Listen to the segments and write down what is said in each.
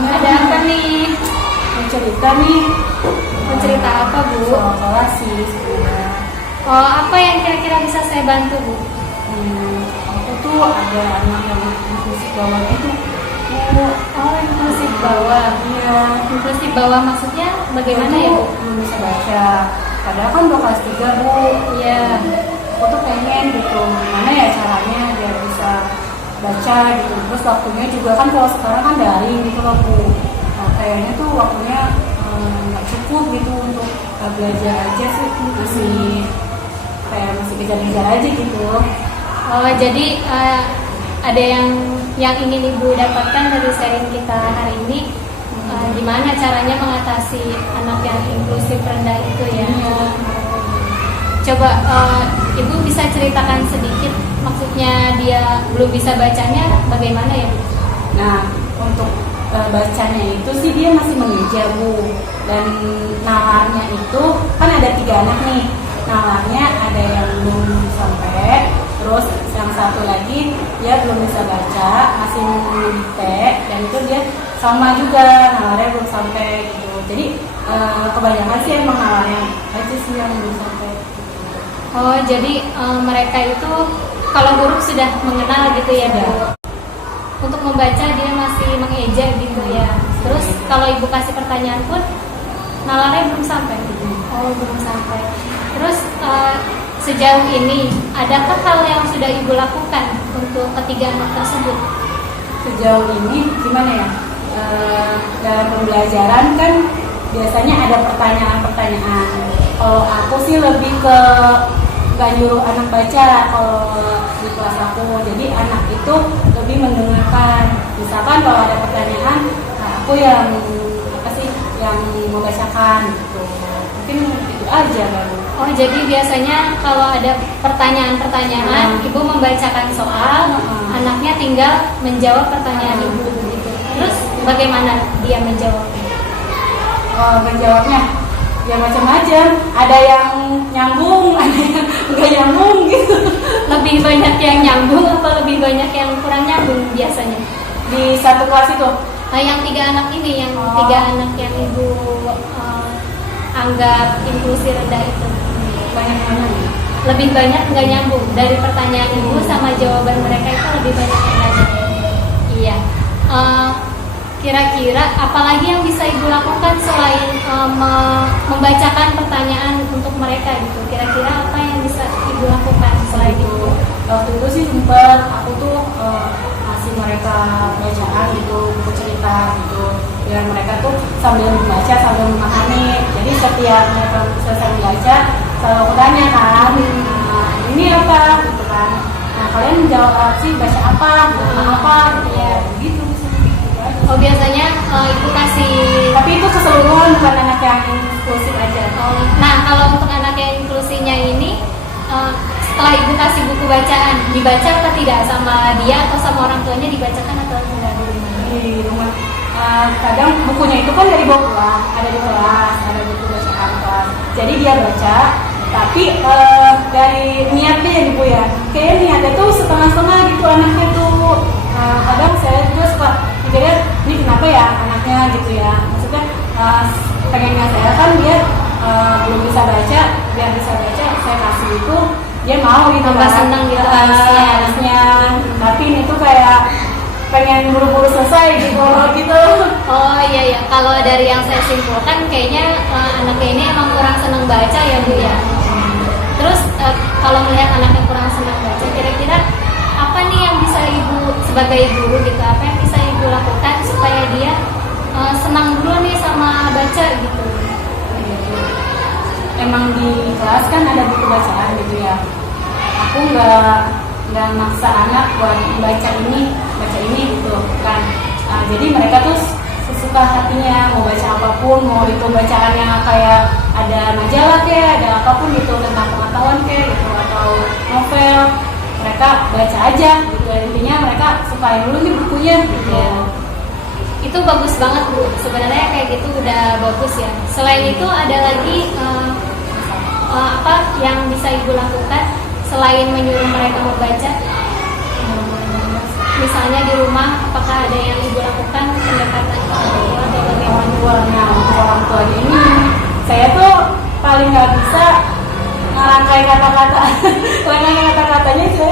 Ada apa nih? Mau cerita nih. Mau cerita apa, Bu? Soal kelas sih sebenarnya. Oh, apa yang kira-kira bisa saya bantu, Bu? Aku tuh ada anak yang inklusif bawah gitu. Oh, inklusif bawah. Iya. Inklusif bawah maksudnya bagaimana Dia ya, tuh Bu? belum bisa baca. Padahal kan udah kelas 3, Bu. Iya. Aku tuh pengen gitu, gimana ya caranya biar bisa baca gitu. Terus waktunya juga kan kalau sekarang kan daring gitu loh, Bu. Kayaknya tuh waktunya nggak cukup gitu untuk belajar aja sih, masih kejar-kejar aja gitu. Oh, jadi ada yang ingin Ibu dapatkan dari sharing kita hari ini. Gimana caranya mengatasi anak yang inklusif rendah itu ya? Coba Ibu bisa ceritakan sedikit, maksudnya dia belum bisa bacanya bagaimana ya, Bu? Nah, untuk bacanya itu sih dia masih mengeja, Bu. Dan nalarnya itu kan ada 3 anak nih. Nalarnya ada yang belum sampai, terus yang satu lagi dia belum bisa baca, masih dikte, dan itu dia sama juga nalarnya belum sampai gitu. Jadi kebanyakan sih emang nalarnya aja sih yang belum sampai. Oh, jadi mereka itu kalau huruf sudah mengenal gitu ya, Bu? Untuk membaca dia masih mengeja gitu ya. Terus kalau Ibu kasih pertanyaan pun nalarnya belum sampai. Oh, belum sampai. Terus sejauh ini adakah hal yang sudah Ibu lakukan untuk ketiga anak tersebut? Sejauh ini gimana ya? Dalam pembelajaran kan biasanya ada pertanyaan-pertanyaan. Kalau aku sih lebih ke gak nyuruh anak baca kalau di kelas aku. Jadi anak itu lebih mendengarkan. Misalkan kalau ada pertanyaan, aku yang membacakan gitu. Mungkin itu aja baru. Oh, jadi biasanya kalau ada pertanyaan-pertanyaan, Ibu membacakan soal, anaknya tinggal menjawab pertanyaan Ibu begitu. Terus bagaimana dia menjawab? Menjawabnya ya macam-macam. Ada yang nyambung, ada yang nggak nyambung gitu. Lebih banyak yang nyambung apa lebih banyak yang kurang nyambung biasanya? Di satu kelas itu? Yang 3 anak ini, yang 3 anak yang Ibu anggap inklusi rendah itu. Banyak mana? Lebih banyak nggak nyambung dari pertanyaan Ibu sama jawaban mereka itu lebih banyak yang nggak nyambung. Iya. Kira-kira apalagi yang bisa Ibu lakukan selain membacakan pertanyaan untuk mereka gitu? Kira-kira apa yang bisa Ibu lakukan selain itu? Waktu itu sih sempat aku tuh ngasih mereka bacaan gitu, buku cerita gitu, biar mereka tuh sambil membaca sambil memahami. Jadi setiap mereka selesai membaca selalu aku tanya kan, ini apa gitu kan. Nah, kalian menjawab sih baca apa, nama apa gitu ya, begitu. Oh, biasanya Ibu kasih, tapi itu keseluruhan bukan anak yang inklusif aja. Nah, kalau untuk anak yang inklusinya ini setelah Ibu kasih buku bacaan, dibaca apa tidak sama dia atau sama orang tuanya, dibacakan atau tidak di rumah? Di rumah. Kadang bukunya itu kan dari bawa pulang, ada di kelas, ada buku bacaan kelas. Jadi dia baca, tapi dari niatnya ya Ibu ya. Kayaknya niatnya tuh setengah-setengah gitu anaknya tuh. Kadang saya juga suka mikirnya, ini kenapa ya anaknya gitu ya. Maksudnya pengennya saya kan dia belum bisa baca, biar bisa baca saya kasih itu dia mau gitu tambah senang gitu harusnya. Tapi ini tuh kayak pengen buru-buru selesai gitu. Oh iya, kalau dari yang saya simpulkan kayaknya anaknya ini emang kurang senang baca ya, Bu ya. Terus kalau melihat anaknya kurang senang baca, kira-kira apa nih yang bisa Ibu sebagai guru gitu, apa yang bisa Ibu lakukan supaya dia senang dulu nih sama baca gitu? Emang di kelas kan ada buku bacaan gitu ya. Aku nggak maksa anak buat baca ini gitu kan. Jadi mereka tuh sesuka hatinya mau baca apapun, mau itu bacaannya kayak ada majalah kayak ada apapun gitu tentang pengetahuan kayak gitu atau novel, mereka baca aja gitu. Intinya mereka sukain dulu nih bukunya gitu. Itu bagus banget, Bu. Sebenarnya kayak gitu udah bagus ya. Selain itu ada lagi apa yang bisa Ibu lakukan selain menyuruh mereka membaca? Misalnya di rumah, apakah ada yang Ibu lakukan pendekatan? kata-kata kewenangan kata-katanya itu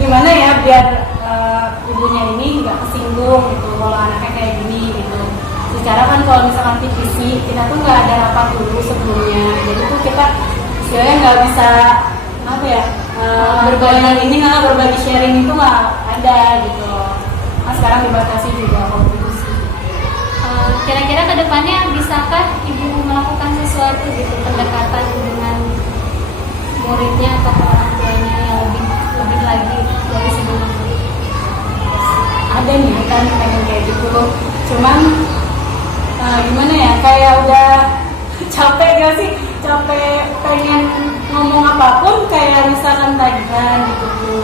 gimana ya biar ibunya ini nggak kesinggung gitu kalau anaknya kayak gini gitu. Secara kan kalau misalkan TPC kita tuh nggak ada rapat dulu sebelumnya, jadi tuh kita istilahnya nggak bisa apa ya berbagi ini nggak berbagi sharing itu nggak ada gitu. Nah sekarang dibatasi juga kalau TPC. Kira-kira kedepannya bisakah ibu melakukan sesuatu gitu pendekatan dengan muridnya atau orang tuanya yang lebih lagi dari sebelumnya? Ada niatan pengen kayak gitu, cuman gimana ya, kayak udah capek gak sih, capek pengen ngomong apapun kayak misalkan tagihan gitu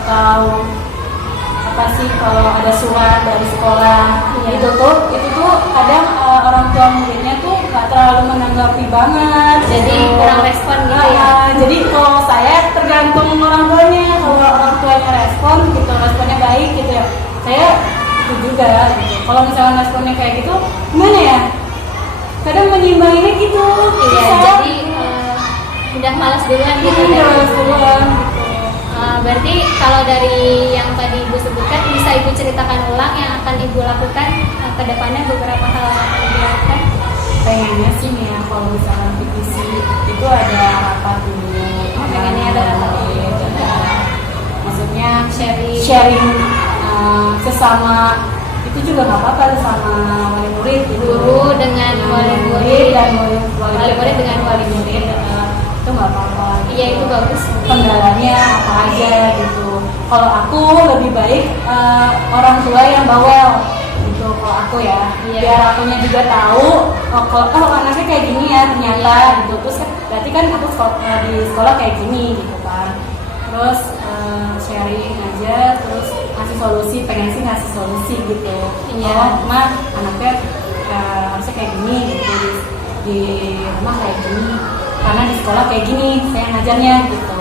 atau apa sih kalau ada surat dari sekolah itu tuh kadang orang tua muridnya tuh nggak terlalu menanggapi banget, jadi kurang respon gitu ya. Jadi kalau saya tergantung orang tuanya, kalau orang tuanya respon gitu, responnya baik gitu ya, saya itu juga gitu. Kalau misalnya responnya kayak gitu gimana ya, kadang menyimbanginya gitu. Iya, jadi udah malas duluan gitu. Malas duluan gitu. Berarti kalau dari yang tadi ibu sebutkan, bisa ibu ceritakan ulang yang akan ibu lakukan ke depannya, beberapa hal yang akan ibu lakukan? Pengennya sih nih ya, kalau misalkan PTC itu ada rapat dulu. Pengennya ada rapat dulu. Maksudnya sharing sesama itu juga nggak apa-apa, sama wali murid gitu. Guru dengan wali murid dan wali murid dengan wali murid. Itu nggak apa-apa. Iya, itu bagus. Kendalanya apa aja gitu. Kalau aku lebih baik orang tua yang bawel gitu. Kalau aku ya, biar akunya juga tahu kalau anaknya kayak gini ya ternyata gitu. Terus berarti kan aku di sekolah kayak gini gitu kan. Terus sharing aja, terus ngasih solusi, pengen sih ngasih solusi gitu. Iya. Mah anaknya harusnya kayak gini gitu, di rumah kayak gini, karena di sekolah kayak gini saya ngajarnya gitu.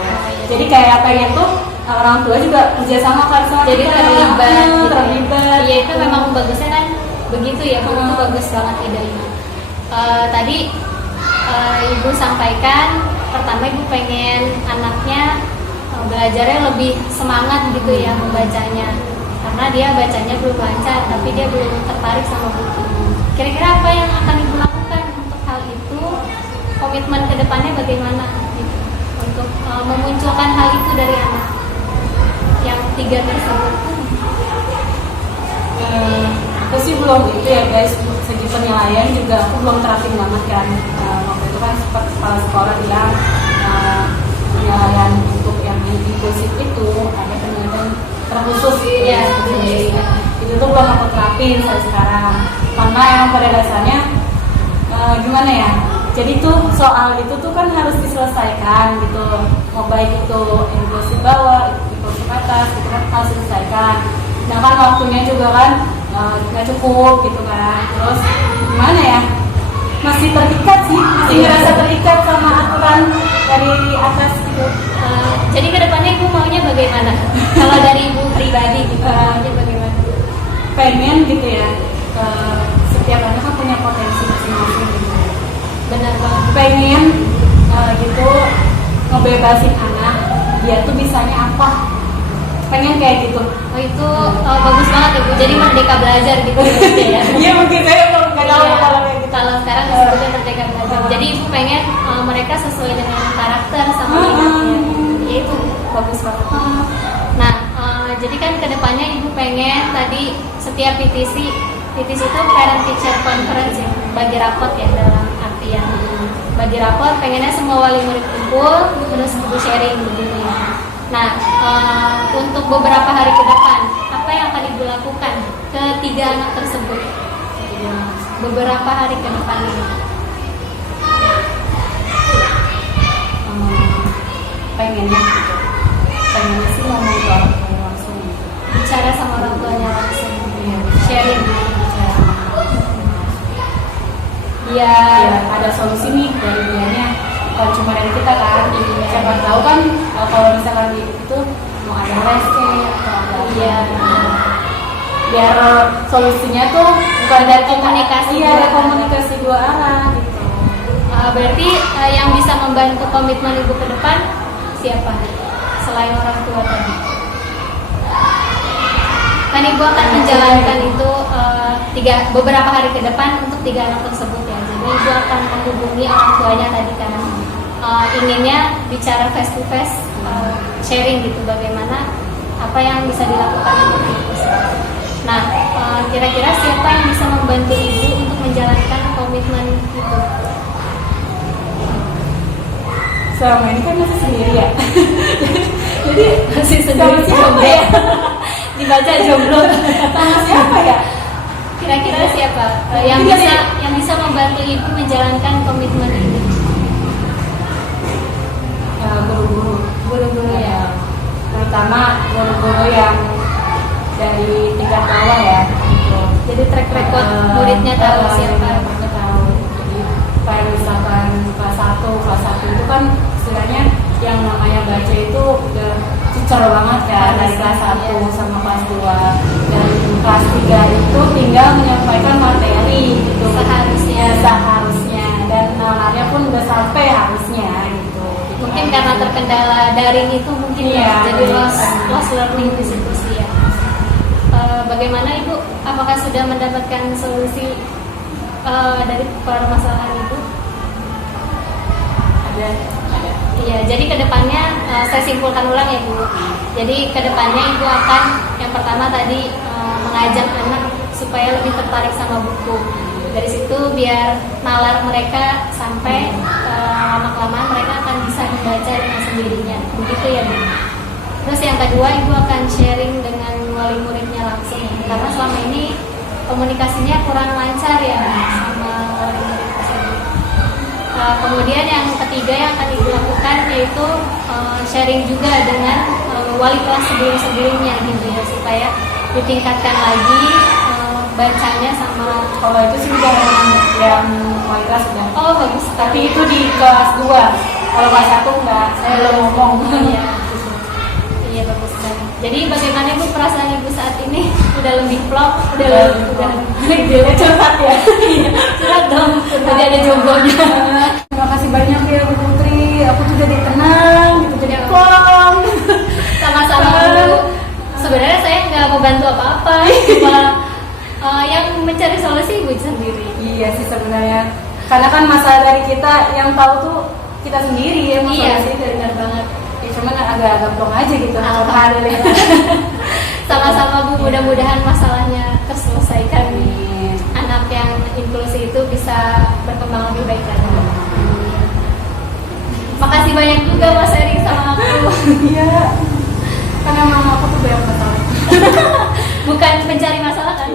Jadi kayak pengen tuh orang tua juga kerja sama kan, jadi terlibat. Iya, itu memang bagusnya kan begitu ya. Itu bagus banget idenya. Tadi ibu sampaikan pertama ibu pengen anaknya belajarnya lebih semangat gitu ya membacanya, karena dia bacanya belum lancar tapi dia belum tertarik sama buku. Kira-kira apa yang akan ibu lakukan untuk hal itu? Komitmen kedepannya bagaimana gitu, untuk memunculkan hal itu dari anak yang 3 tersebut? Aku sih belum itu ya guys, segi penilaian juga aku belum terapin banget kan. Waktu itu kan kepala sekolah bilang penilaian untuk yang inklusif itu ada penilaian terkhusus ya, itu tuh belum aku terapin sampai sekarang, karena yang pada dasarnya gimana ya, jadi tuh soal itu tuh kan harus diselesaikan gitu, mau baik itu inklusif bawah, inklusif atas gitu kan harus diselesaikan. Nah kan waktunya juga kan nggak cukup gitu kan, terus gimana ya, masih terikat sih, masih ngerasa terikat sama aturan dari atas gitu. Jadi kedepannya ibu maunya bagaimana? Kalau dari ibu pribadi gitu, maunya bagaimana? Pengen gitu ya, setiap anak kan punya potensi masing-masing gitu. Benar banget. Pengen gitu ngebebasin anak, dia tuh bisanya apa, pengen kayak gitu. Oh itu bagus banget ibu, jadi merdeka belajar gitu ya. Iya mungkin saya nggak tahu kalau kayak gitu. Kalau sekarang disebutnya merdeka belajar. Jadi ibu pengen mereka sesuai dengan karakter sama minatnya. Ya itu bagus banget. Nah jadi kan kedepannya ibu pengen tadi setiap PTC itu parent teacher conference ya, bagi rapot ya, dalam artian bagi rapot pengennya semua wali murid kumpul terus ibu sharing begini ya. Nah untuk beberapa hari ke depan apa yang akan ibu lakukan ke 3 anak tersebut beberapa hari ke depan ini? Pengennya sih ngomong ke orang tua langsung, Bicara sama orang tuanya langsung, sharing gitu, biar ada solusi nih dari dianya, bukan cuma dari kita kan. Siapa tahu kan kalau misalkan itu mau ada les atau ada biar solusinya tuh bukan dari komunikasi, ada komunikasi 2 arah gitu. Berarti yang bisa membantu komitmen ibu ke depan siapa selain orang tua tadi? Kan ibu akan menjalankan itu beberapa hari ke depan untuk 3 anak tersebut ya. Jadi ibu akan menghubungi orang tuanya tadi kan, inginnya bicara face to face, sharing gitu bagaimana apa yang bisa dilakukan untuk ibu. Nah, kira-kira siapa yang bisa membantu ibu untuk menjalankan komitmen itu? Selama ini kan masih sendiri ya. Jadi Masih sama sendiri siapa ya? Dibaca jomblo. Sama siapa ya? Kira-kira siapa yang bisa membantu ibu menjalankan komitmen ini? Guru-guru ya. Terutama guru-guru yang dari tingkat bawah ya. Gitu. Jadi track record muridnya tahu siapa. Mereka tahu. Jadi kayak misalkan kelas 1 itu kan istilahnya yang namanya baca itu udah cecer banget kan dari kelas 1 sama kelas 2. Dan kelas 3 itu tinggal menyampaikan materi gitu. Seharusnya dan nalarnya pun udah sampai harusnya gitu. Mungkin karena terkendala daring itu mungkin ya, jadi lost learning di situ sih ya. Bagaimana Ibu? Apakah sudah mendapatkan solusi dari permasalahan Ibu? Ada. Iya, jadi kedepannya saya simpulkan ulang ya Bu. Jadi kedepannya Ibu akan yang pertama tadi mengajak anak supaya lebih tertarik sama buku. Dari situ biar nalar mereka sampai lama-kelamaan mereka akan bisa membaca dengan sendirinya. Begitu ya Bu. Terus yang kedua Ibu akan sharing dengan wali muridnya langsung, karena selama ini komunikasinya kurang lancar ya sama wali murid tersebut. Kemudian yang ketiga yang akan Ibu lakukan yaitu sharing juga dengan wali kelas sebelum-sebelumnya gitu ya, supaya ditingkatkan lagi bacanya sama. Kalau itu sih udah yang wali kelas udah. Oh bagus. Tapi itu di kelas 2. Kalau kelas 1 enggak, saya belum ngomong. Iya, gitu. Iya bagus sekali. Jadi bagaimana Ibu perasaan Ibu saat ini? Udah lebih vlog, udah curhat ya. curhat dong. Udah ada jomblonya. Terima kasih banyak ya Bu Putri. Aku tuh jadi tenang, gitu jadi plong. Sama-sama Bu. Sebenarnya saya nggak mau bantu apa-apa, cuma yang mencari solusi Ibu sendiri. Iya sih sebenarnya. Karena kan masalah dari kita yang tahu tuh kita sendiri ya, Iya, sih benar banget. Ya cuman agak-agak plong aja gitu. Alhamdulillah. Sama-sama Bu, mudah-mudahan masalahnya terselesaikan. Anak yang inklusi itu bisa berkembang lebih baik lagi. Makasih banyak juga Mas Eri sama aku. Iya. Karena mama aku tuh banyak masalah. Bukan pencari masalah kan?